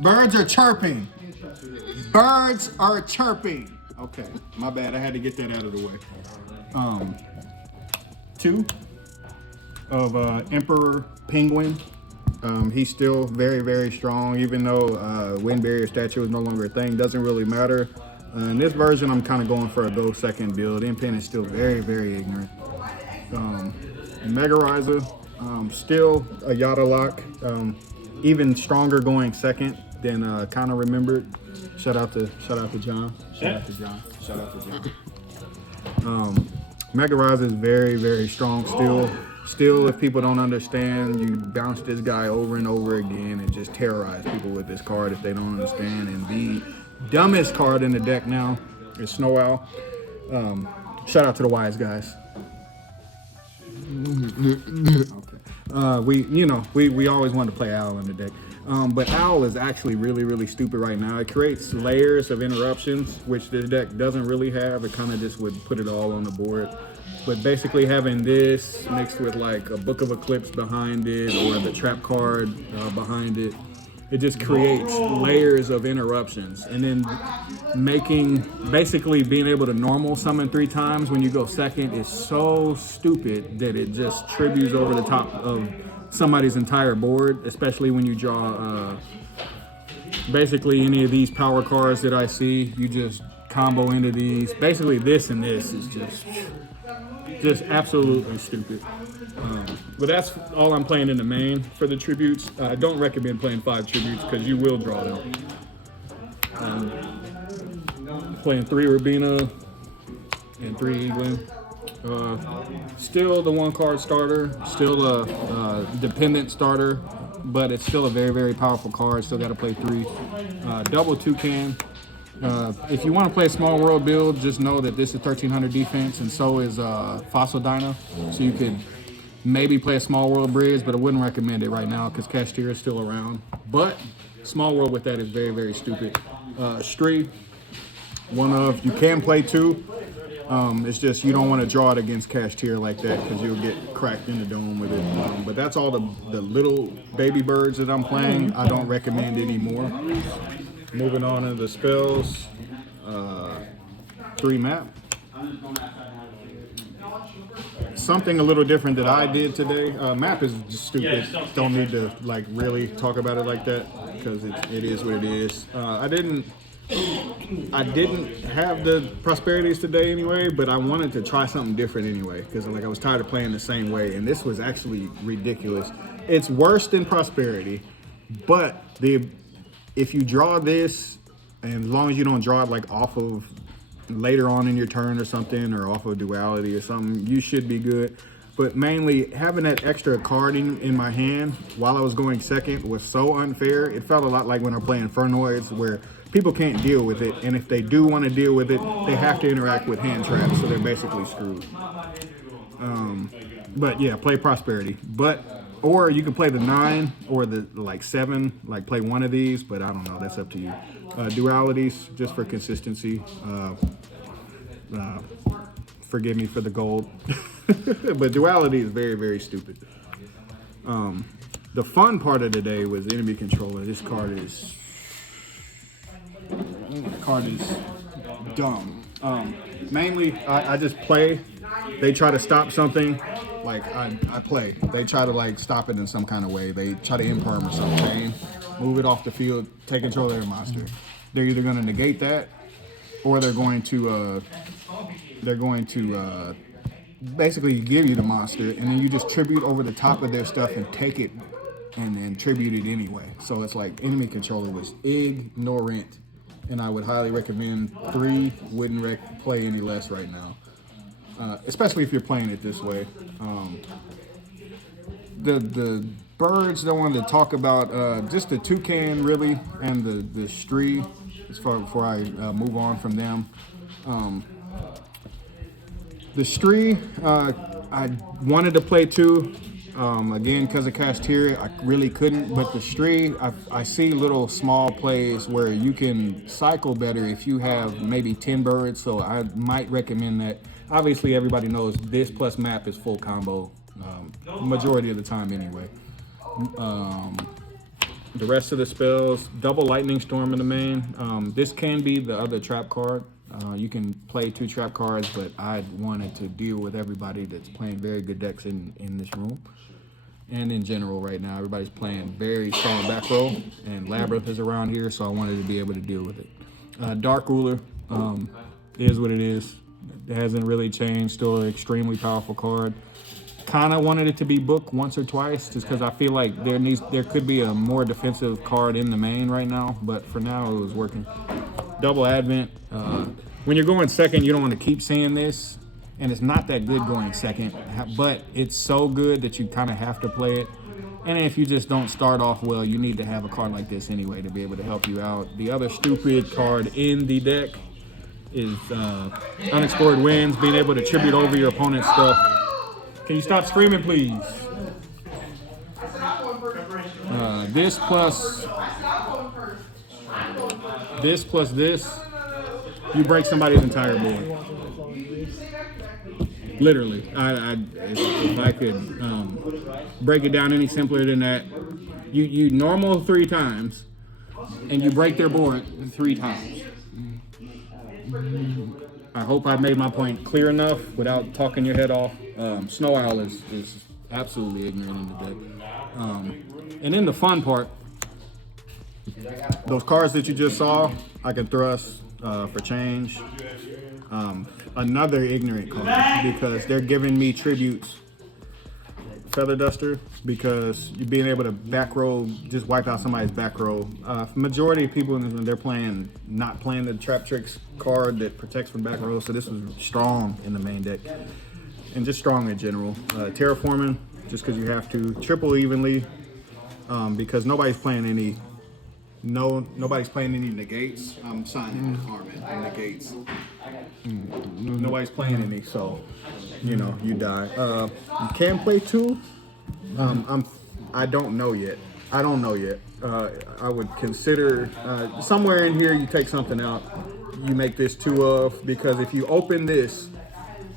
Birds are chirping. Birds are chirping. Okay, my bad. I had to get that out of the way. 2 of Emperor Penguin. He's still very, very strong, even though wind barrier statue is no longer a thing. Doesn't really matter. In this version, I'm kind of going for a go second build. Impen is still very, very ignorant. Megarizer, still a Yada lock. Even stronger going second than kind of remembered. Shout out to John. Megarizer is very, very strong still. Still, if people don't understand, you bounce this guy over and over again and just terrorize people with this card if they don't understand. And the dumbest card in the deck now is Snow Owl. Shout out to the wise guys. Okay. We always wanted to play Owl in the deck. But Owl is actually really, really stupid right now. It creates layers of interruptions, which this deck doesn't really have. It kind of just would put it all on the board. But basically having this mixed with like a Book of Eclipse behind it or the trap card behind it, it just creates layers of interruptions. And then basically being able to normal summon 3 times when you go second is so stupid that it just tributes over the top of somebody's entire board, especially when you draw basically any of these power cards that I see. You just combo into these. Basically this and this is just absolutely stupid. But that's all I'm playing in the main for the tributes. I don't recommend playing 5 tributes because you will draw them. Playing 3 Rabina and 3 Eaglin. Still the 1-card starter, still a dependent starter, but it's still a very, very powerful card. Still got to play 3. Double Toucan. If you want to play a small world build, just know that this is 1300 defense, and so is Fossil Dino. So you could maybe play a small world bridge, but I wouldn't recommend it right now because Cashteer is still around. But small world with that is very, very stupid. Stree, you can play 2. It's just you don't want to draw it against Cashteer like that because you'll get cracked in the dome with it. But that's all the little baby birds that I'm playing. I don't recommend anymore. Moving on to the spells, 3 map. Something a little different that I did today. Map is just stupid. Don't need to like really talk about it like that because it is what it is. I didn't have the prosperities today anyway, but I wanted to try something different anyway because like I was tired of playing the same way, and this was actually ridiculous. It's worse than prosperity, but if you draw this, and as long as you don't draw it like off of later on in your turn or something, or off of duality or something, you should be good. But mainly having that extra card in my hand while I was going second was so unfair. It felt a lot like when I'm playing Infernoids where people can't deal with it, and if they do want to deal with it, they have to interact with hand traps, so they're basically screwed. But yeah, play prosperity. Or you can play the 9 or the 7, like play one of these, but I don't know, that's up to you. Dualities, just for consistency. Forgive me for the gold. But duality is very, very stupid. The fun part of the day was enemy controller. This card is dumb. Mainly, I just play. They try to stop something. Like I play. They try to like stop it in some kind of way. They try to imperm or something, move it off the field, take control of their monster. They're either going to negate that, or they're going to basically give you the monster, and then you just tribute over the top of their stuff and take it, and then tribute it anyway. So it's like enemy controller was ignorant, and I would highly recommend 3. Wouldn't play any less right now. Especially if you're playing it this way. The birds I wanted to talk about, just the toucan really, and the stree, as far before I move on from them. The stree, I wanted to play 2. Again, because of Cashteer, I really couldn't. But the stree, I see little small plays where you can cycle better if you have maybe 10 birds. So I might recommend that. Obviously, everybody knows this plus map is full combo, majority of the time anyway. The rest of the spells, double lightning storm in the main. This can be the other trap card. You can play 2 trap cards, but I wanted to deal with everybody that's playing very good decks in this room. And in general right now, everybody's playing very strong back row, and Labyrinth is around here, so I wanted to be able to deal with it. Dark Ruler is what it is. It hasn't really changed, still an extremely powerful card. Kind of wanted it to be booked once or twice, just because I feel like there could be a more defensive card in the main right now, but for now it was working. Double Advent. When you're going second, you don't want to keep seeing this, and it's not that good going second, but it's so good that you kind of have to play it. And if you just don't start off well, you need to have a card like this anyway to be able to help you out. The other stupid card in the deck is Unexplored Winds, being able to tribute over your opponent's stuff. Can you stop screaming, please? This plus this, you break somebody's entire board. Literally. If I could break it down any simpler than that, you normal 3 times, and you break their board 3 times. I hope I made my point clear enough without talking your head off. Snow Owl is absolutely ignorant in the deck. And then the fun part, those cards that you just saw, I can thrust for change. Another ignorant card, because they're giving me tributes. Feather Duster, because you being able to back row, just wipe out somebody's back row. Majority of people, they're not playing the Trap Tricks card that protects from back row, so this was strong in the main deck. And just strong in general. Terraforming, just because you have to. Triple Evenly, because nobody's playing any negates. I'm signing Armin and negates. Nobody's playing any, so you die. You can play 2. I don't know yet. I would consider somewhere in here you take something out. You make this 2 of, because if you open this,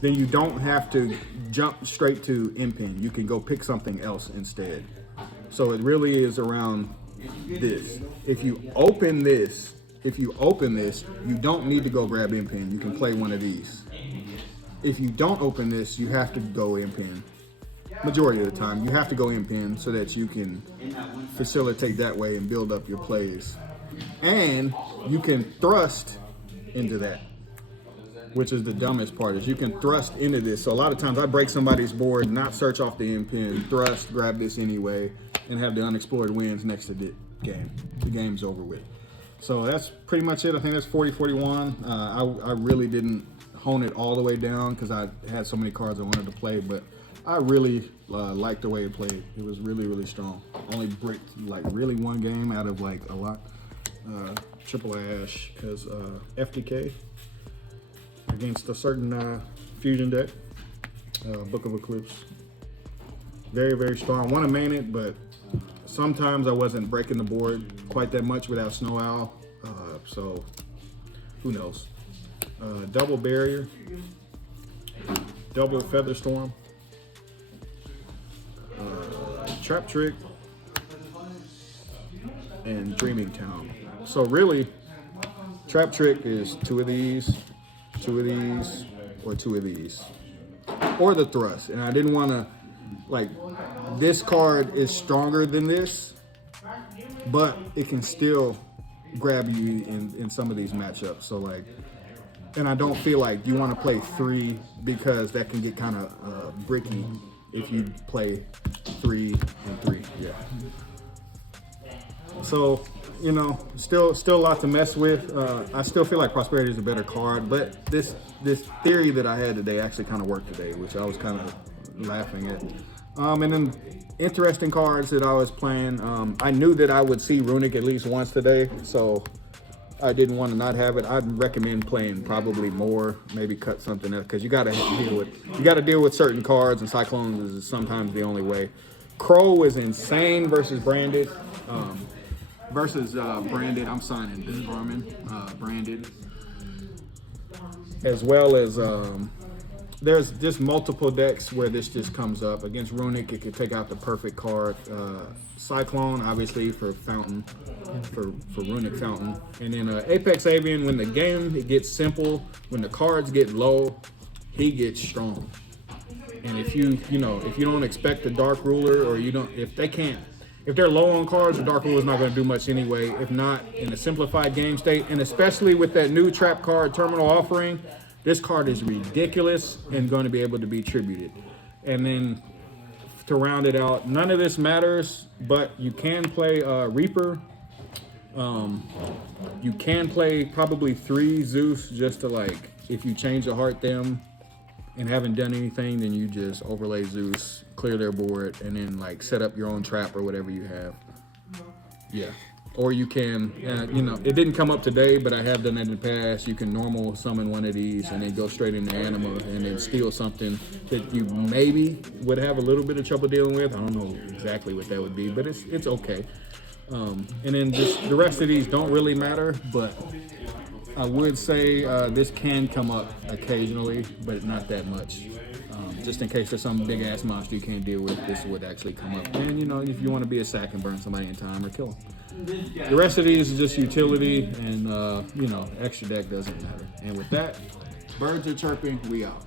then you don't have to jump straight to impin. You can go pick something else instead. So it really is around this. If you open this, you don't need to go grab impin. You can play one of these. If you don't open this, you have to go impin. Majority of the time, you have to go impin so that you can facilitate that way and build up your plays. And you can thrust into that, which is the dumbest part, is you can thrust into this. So a lot of times I break somebody's board, not search off the impin, thrust, grab this anyway, and have the Unexplored Winds next to the game. The game's over with. So that's pretty much it. I think that's 40-41. I really didn't hone it all the way down because I had so many cards I wanted to play, but I really liked the way it played. It was really, really strong. Only bricked like really 1 game out of like a lot. Triple Ash, because FDK against a certain fusion deck, Book of Eclipse. Very, very strong. Want to main it, but sometimes I wasn't breaking the board quite that much without Snow Owl, so who knows. Double Barrier, double Feather Storm, Trap Trick, and Dreaming Town. So really, Trap Trick is 2 of these, 2 of these, or 2 of these, or the Thrust. And I didn't want to, like, this card is stronger than this, but it can still grab you in some of these matchups. So like, and I don't feel like you want to play 3 because that can get kind of bricky if you play 3 and 3. Yeah. So, still a lot to mess with. I still feel like Prosperity is a better card, but this theory that I had today actually kind of worked today, which I was kind of laughing at. And then interesting cards that I was playing. I knew that I would see Runic at least once today, so I didn't want to not have it. I'd recommend playing probably more, maybe cut something up, because you got to deal with certain cards, and Cyclones is sometimes the only way. Crow is insane versus Branded. Branded, I'm signing this Garmin, Branded, as well as there's just multiple decks where this just comes up. Against Runic, it could take out the perfect card. Cyclone, obviously, for Fountain, for Runic Fountain. And then Apex Avian, when the game it gets simple, when the cards get low, he gets strong. And if you don't expect the Dark Ruler, or if they're low on cards, the Dark Ruler is not going to do much anyway. If not, in a simplified game state, and especially with that new trap card terminal offering, this card is ridiculous and going to be able to be tributed. And then to round it out, none of this matters, but you can play Reaper. You can play probably 3 Zeus just to, like, if you change the Heart Them and haven't done anything, then you just overlay Zeus, clear their board, and then like set up your own trap or whatever you have. Yeah. Or you can, it didn't come up today, but I have done that in the past. You can normal summon one of these and then go straight into Anima and then steal something that you maybe would have a little bit of trouble dealing with. I don't know exactly what that would be, but it's okay. And then just the rest of these don't really matter, but I would say this can come up occasionally, but not that much. Just in case there's some big ass monster you can't deal with, this would actually come up. And if you want to be a sack and burn somebody in time or kill them. The rest of these is just utility, and extra deck doesn't matter. And with that, birds are chirping, we out.